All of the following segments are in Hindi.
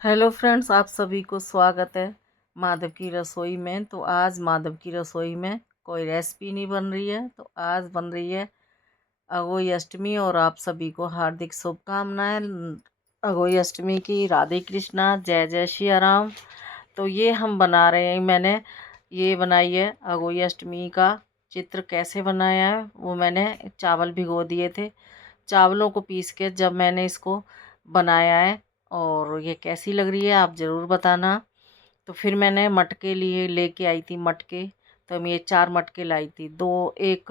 हेलो फ्रेंड्स, आप सभी को स्वागत है माधव की रसोई में। तो आज माधव की रसोई में कोई रेसिपी नहीं बन रही है, तो आज बन रही है अगोई अष्टमी। और आप सभी को हार्दिक शुभकामनाएं अगोई अष्टमी की। राधे कृष्णा, जय जय श्री राम। तो ये हम बना रहे हैं, मैंने ये बनाई है अगोई अष्टमी का चित्र। कैसे बनाया है वो, मैंने चावल भिगो दिए थे। चावलों को पीस के जब मैंने इसको बनाया है, और ये कैसी लग रही है आप ज़रूर बताना। तो फिर मैंने मटके लिए लेके आई थी मटके। तो मैं ये 4 मटके लाई थी, दो एक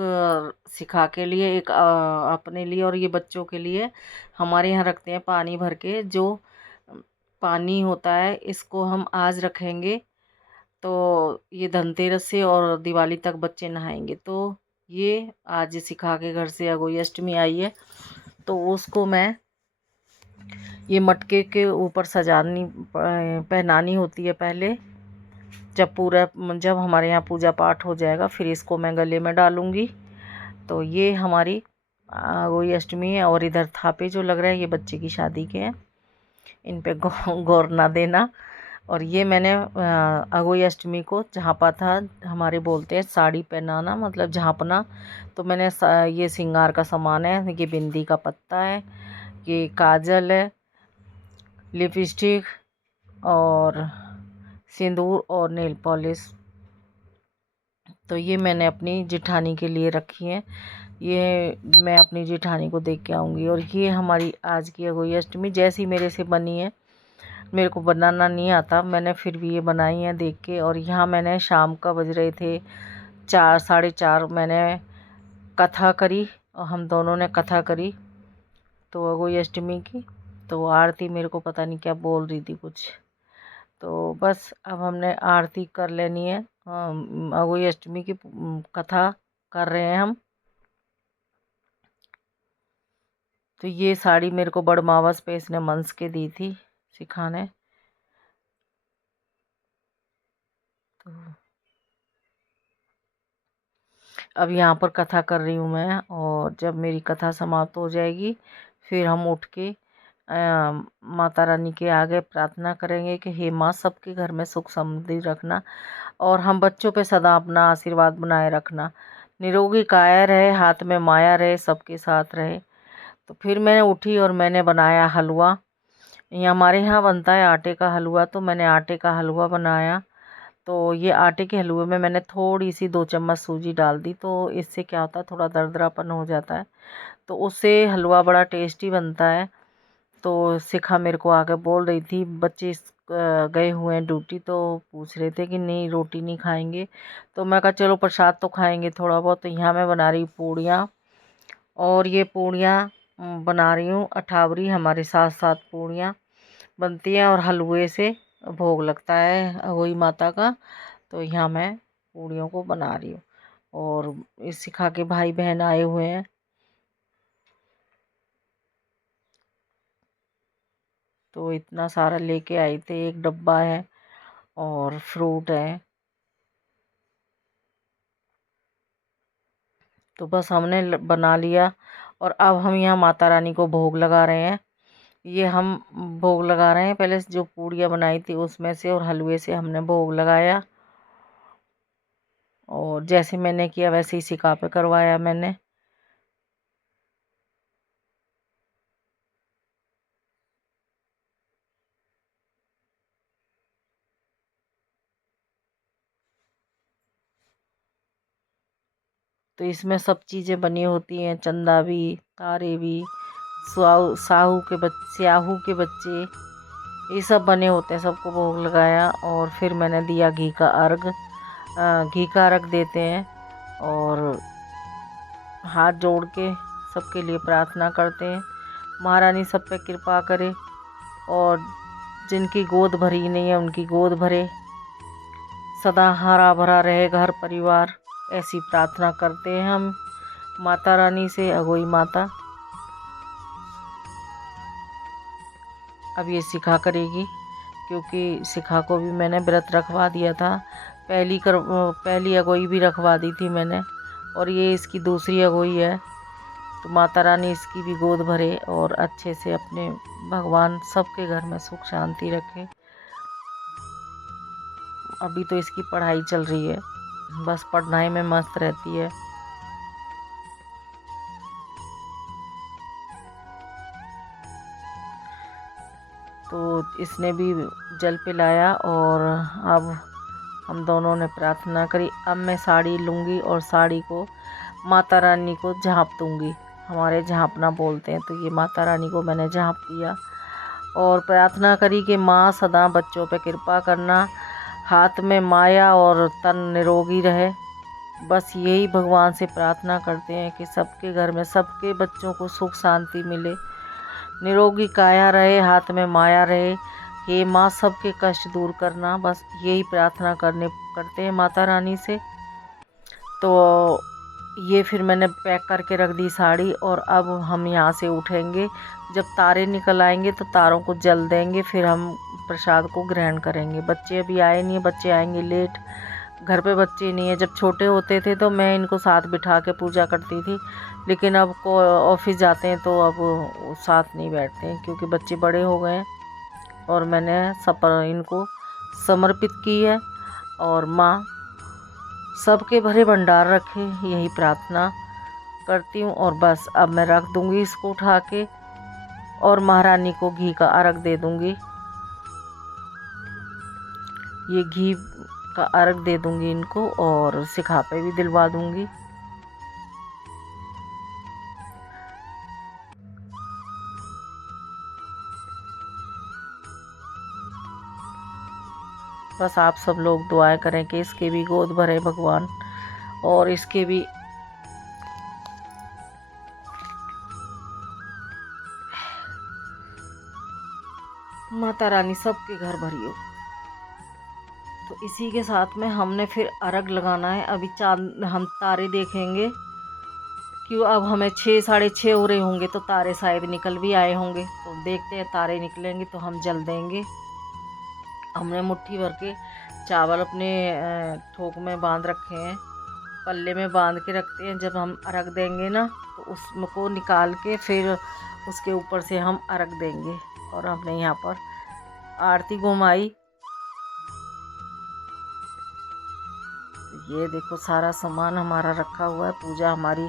सिखा के लिए, एक अपने लिए, और ये बच्चों के लिए। हमारे यहाँ रखते हैं पानी भर के, जो पानी होता है इसको हम आज रखेंगे। तो ये धनतेरस से और दिवाली तक बच्चे नहाएंगे। तो ये आज सिखा के घर से अगोई अष्टमी आई है, तो उसको मैं ये मटके के ऊपर सजानी पहनानी होती है पहले। जब हमारे यहाँ पूजा पाठ हो जाएगा फिर इसको मैं गले में डालूँगी। तो ये हमारी अगोई अष्टमी है। और इधर थापे जो लग रहे हैं ये बच्चे की शादी के हैं, इन पे गौर ना देना। और ये मैंने अगोई अष्टमी को झाँपा था। हमारे बोलते हैं साड़ी पहनाना, मतलब झाँपना। तो मैंने ये श्रृंगार का सामान है, ये बिंदी का पत्ता है, ये काजल है, लिपस्टिक और सिंदूर और नेल पॉलिश। तो ये मैंने अपनी जिठानी के लिए रखी है। ये मैं अपनी जिठानी को देख के आऊँगी। और ये हमारी आज की अगोई अष्टमी जैसी मेरे से बनी है। मेरे को बनाना नहीं आता, मैंने फिर भी ये बनाई है देख के। और यहाँ मैंने शाम का बज रहे थे 4 साढ़े 4, मैंने कथा करी और हम दोनों ने कथा करी तो अगोई अष्टमी की। तो आरती मेरे को पता नहीं क्या बोल रही थी कुछ। तो बस अब हमने आरती कर लेनी है। अगोई अष्टमी की कथा कर रहे हैं हम। तो ये साड़ी मेरे को बड़मावस पे इसने मंस के दी थी सिखाने। तो अब यहाँ पर कथा कर रही हूँ मैं, और जब मेरी कथा समाप्त हो जाएगी फिर हम उठ के माता रानी के आगे प्रार्थना करेंगे कि हे माँ, सबके घर में सुख समृद्धि रखना, और हम बच्चों पे सदा अपना आशीर्वाद बनाए रखना। निरोगी काया रहे, हाथ में माया रहे, सबके साथ रहे। तो फिर मैंने उठी और मैंने बनाया हलवा। ये हमारे यहाँ बनता है आटे का हलवा, तो मैंने आटे का हलवा बनाया। तो ये आटे के हलवे में मैंने थोड़ी सी 2 चम्मच सूजी डाल दी। तो इससे क्या होता है, थोड़ा दरदरापन हो जाता है, तो उससे हलवा बड़ा टेस्टी बनता है। तो शिखा मेरे को आके बोल रही थी, बच्चे गए हुए हैं ड्यूटी, तो पूछ रहे थे कि नहीं रोटी नहीं खाएंगे। तो मैं कहा चलो प्रसाद तो खाएंगे थोड़ा बहुत। तो यहाँ मैं बना रही पूड़ियाँ, और ये पूड़ियाँ बना रही हूँ अठावरी। हमारे साथ साथ पूड़ियाँ बनती हैं और हलवे से भोग लगता है अगोई माता का। तो यहाँ मैं पूड़ियों को बना रही हूँ, और इस सिखा के भाई बहन आए हुए हैं। तो इतना सारा लेके आई थे, एक डब्बा है और फ्रूट है। तो बस हमने बना लिया, और अब हम यहाँ माता रानी को भोग लगा रहे हैं। ये हम भोग लगा रहे हैं, पहले जो पूड़ियाँ बनाई थी उसमें से और हलवे से हमने भोग लगाया। और जैसे मैंने किया वैसे ही सिका पे करवाया मैंने। तो इसमें सब चीज़ें बनी होती हैं, चंदा भी, तारे भी, स्याहू के बच्चे, ये सब बने होते हैं। सबको भोग लगाया, और फिर मैंने दिया घी का अर्घ। घी का अर्घ देते हैं और हाथ जोड़ के सबके लिए प्रार्थना करते हैं, महारानी सब पे कृपा करे, और जिनकी गोद भरी नहीं है उनकी गोद भरे, सदा हरा भरा रहे घर परिवार। ऐसी प्रार्थना करते हैं हम माता रानी से, अगोई माता। अब ये शिखा करेगी, क्योंकि शिखा को भी मैंने व्रत रखवा दिया था। पहली अगोई भी रखवा दी थी मैंने, और ये इसकी दूसरी अगोई है। तो माता रानी इसकी भी गोद भरे और अच्छे से अपने भगवान सबके घर में सुख शांति रखे। अभी तो इसकी पढ़ाई चल रही है, बस पढ़ाई में मस्त रहती है। तो इसने भी जल पिलाया और अब हम दोनों ने प्रार्थना करी। अब मैं साड़ी लूँगी और साड़ी को माता रानी को झाँप दूँगी। हमारे झाँपना बोलते हैं, तो ये माता रानी को मैंने झाँप दिया और प्रार्थना करी कि माँ सदा बच्चों पे कृपा करना, हाथ में माया और तन निरोगी रहे। बस यही भगवान से प्रार्थना करते हैं कि सबके घर में सबके बच्चों को सुख शांति मिले, निरोगी काया रहे, हाथ में माया रहे। हे माँ सबके कष्ट दूर करना, बस यही प्रार्थना करते हैं माता रानी से। तो ये फिर मैंने पैक करके रख दी साड़ी और अब हम यहाँ से उठेंगे। जब तारे निकल आएंगे तो तारों को जल देंगे, फिर हम प्रसाद को ग्रहण करेंगे। बच्चे अभी आए नहीं है, बच्चे आएंगे लेट। घर पे बच्चे नहीं है। जब छोटे होते थे तो मैं इनको साथ बिठा के पूजा करती थी, लेकिन अब को ऑफिस जाते हैं तो अब साथ नहीं बैठते हैं क्योंकि बच्चे बड़े हो गए हैं और मैंने इनको समर्पित की है। और माँ सबके भरे भंडार रखे, यही प्रार्थना करती हूँ। और बस अब मैं रख दूँगी इसको उठा के और महारानी को घी का अर्घ दे दूँगी। ये घी का अर्घ दे दूँगी इनको और सिखा पे भी दिलवा दूँगी। बस आप सब लोग दुआएं करें कि इसके भी गोद भरे भगवान और इसके भी माता रानी सबके घर भरी हो। तो इसी के साथ में हमने फिर अर्घ लगाना है। अभी चांद हम तारे देखेंगे, क्यों अब हमें 6 साढ़े 6 हो रहे होंगे तो तारे शायद निकल भी आए होंगे। तो देखते हैं, तारे निकलेंगे तो हम जल देंगे। हमने मुट्ठी भर के चावल अपने थोक में बांध रखे हैं, पल्ले में बांध के रखते हैं। जब हम अर्घ देंगे ना तो उसको निकाल के फिर उसके ऊपर से हम अर्घ देंगे। और हमने यहाँ पर आरती घुमाई। ये देखो सारा सामान हमारा रखा हुआ है, पूजा हमारी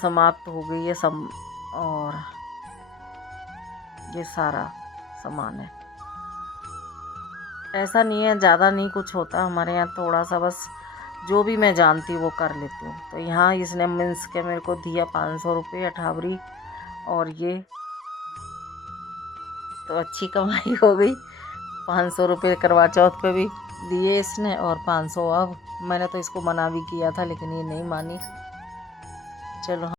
समाप्त हो गई है सब। और ये सारा सामान है। ऐसा नहीं है, ज़्यादा नहीं कुछ होता हमारे यहाँ, थोड़ा सा बस जो भी मैं जानती हूँ वो कर लेती हूँ। तो यहाँ इसने मीन्स के मेरे को दिया 500 रुपये अठावरी। और ये तो अच्छी कमाई हो गई। 500 रुपये करवा चौथ पे भी दिए इसने और 500 अब। मैंने तो इसको मना भी किया था लेकिन ये नहीं मानी। चलो।